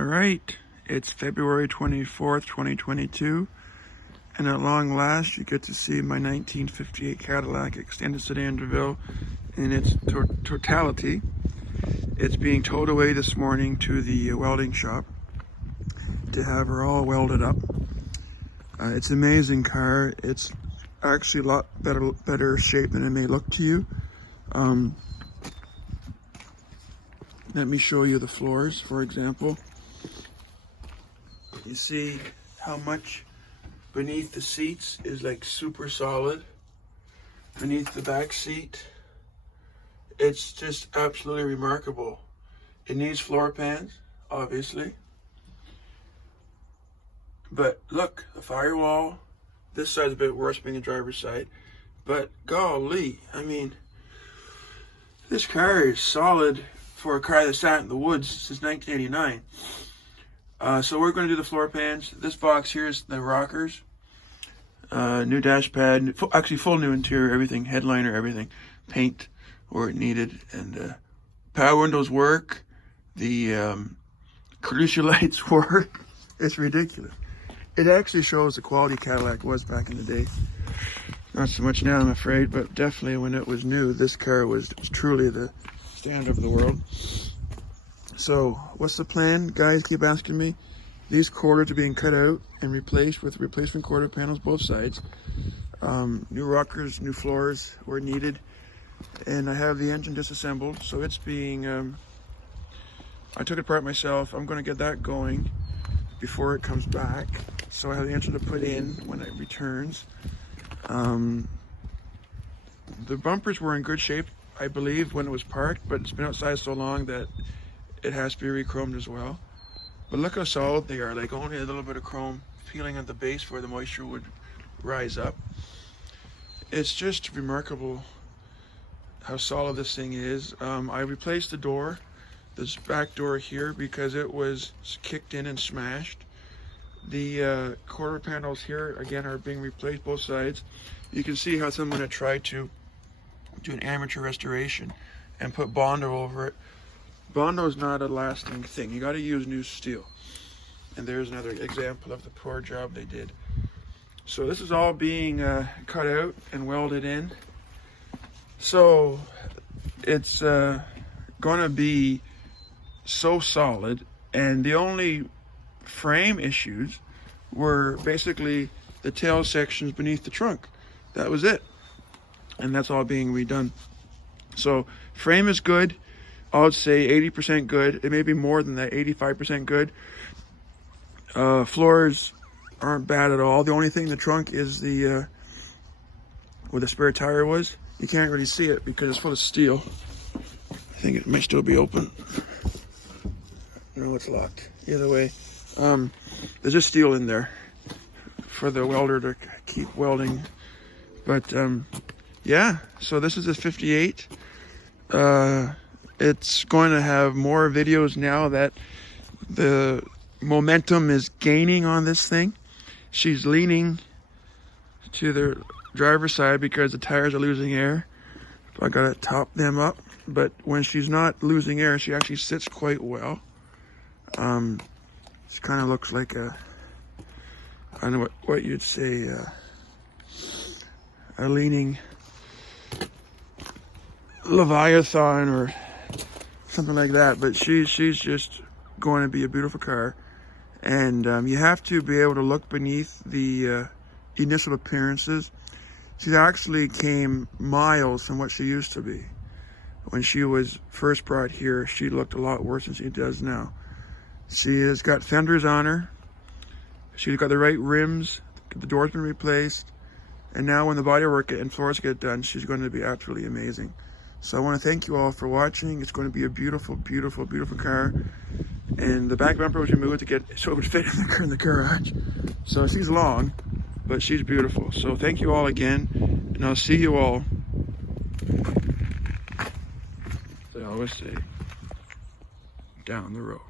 All right, it's February 24th, 2022, and at long last you get to see my 1958 Cadillac extended sedan DeVille in its totality. It's being towed away this morning to the welding shop to have her all welded up. It's an amazing car. It's actually a lot better shape than it may look to you. Let me show you the floors, for example. You see how much beneath the seats is like super solid. Beneath the back seat, it's just absolutely remarkable. It needs floor pans, obviously. But look, the firewall, this side's a bit worse being the driver's side. But golly, I mean, this car is solid for a car that sat in the woods since 1989. So we're going to do the floor pans. This box here is the rockers. New dash pad, actually full new interior, everything, headliner, everything. Paint where it needed. And power windows work. The crucial lights work. It's ridiculous. It actually shows the quality Cadillac was back in the day. Not so much now, I'm afraid, but definitely when it was new, this car was truly the standard of the world. So what's the plan? Guys keep asking me. These quarters are being cut out and replaced with replacement quarter panels both sides. New rockers, new floors were needed, and I have the engine disassembled, so it's being I took it apart myself. I'm going to get that going before it comes back, so I have the engine to put in when it returns. The bumpers were in good shape, I believe, when it was parked, but it's been outside so long that it has to be re-chromed as well. But look how solid they are, like only a little bit of chrome peeling at the base where the moisture would rise up. It's just remarkable how solid this thing is. I replaced the door, this back door here, because it was kicked in and smashed. The quarter panels here, again, are being replaced both sides. You can see how someone had tried to do an amateur restoration and put Bondo over it. Bondo is not a lasting thing. You got to use new steel. And there's another example of the poor job they did. So this is all being cut out and welded in. So it's going to be so solid. And the only frame issues were basically the tail sections beneath the trunk. That was it. And that's all being redone. So frame is good. I would say 80% good. It may be more than that, 85% good. Floors aren't bad at all. The only thing in the trunk is the where the spare tire was. You can't really see it because it's full of steel. I think it might still be open. No, it's locked. Either way, there's just steel in there for the welder to keep welding. But yeah, so this is a 58. It's going to have more videos now that the momentum is gaining on this thing. She's leaning to the driver's side because the tires are losing air. So I gotta top them up. But when she's not losing air, she actually sits quite well. It kind of looks like a, I don't know what you'd say, a leaning Leviathan or something like that. But she's just going to be a beautiful car. And you have to be able to look beneath the initial appearances. She actually came miles from what she used to be. When she was first brought here, she looked a lot worse than she does now. She has got fenders on her. She's got the right rims. The door's been replaced. And now when the bodywork and floors get done, she's going to be absolutely amazing. So I want to thank you all for watching. It's going to be a beautiful, beautiful, beautiful car. And the back bumper was removed to get so it would fit in the garage. So she's long, but she's beautiful. So thank you all again, and I'll see you all, as I always say, down the road.